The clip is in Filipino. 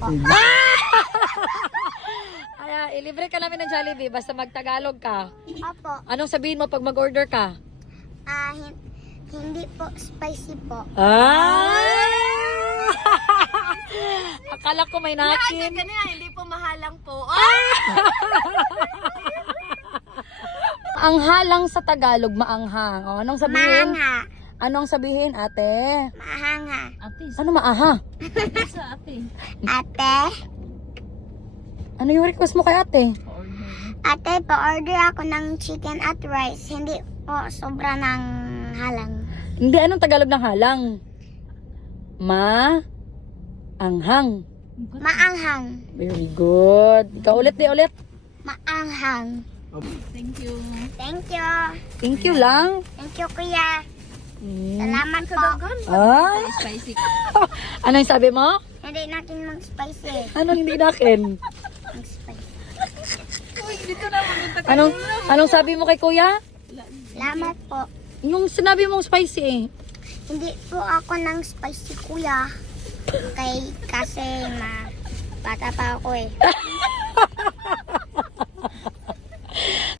po. Ay, ilibre ka namin ng Jollibee basta magtagalog ka. Opo. Anong sabihin mo pag mag-order ka? Hindi po spicy po. Akala ko may nakin. Kanina, hindi po mahalang po. Ang halang sa Tagalog, maanghang. O, anong sabihin? Maangha. Anong sabihin, ate? Maangha. Ano maaha? Ate? Ano yung request mo kay ate? Ate, pa-order ako ng chicken at rice. Hindi po sobra ng halang. Hindi, anong Tagalog ng halang? Anghang. Maanghang. Very good. Ikaw ulit, ulit. Maanghang. Thank you. Thank you. Thank you lang. Thank you, kuya. Hmm. Salamat po. Ay, Spicy. ano yung sabi mo? Hindi natin mag-spicy. Anong hindi nakin? Mag-spicy. Anong sabi mo kay kuya? Salamat po. Yung sinabi mong spicy eh. Hindi po ako ng spicy, kuya. Kasi bata pa ako eh.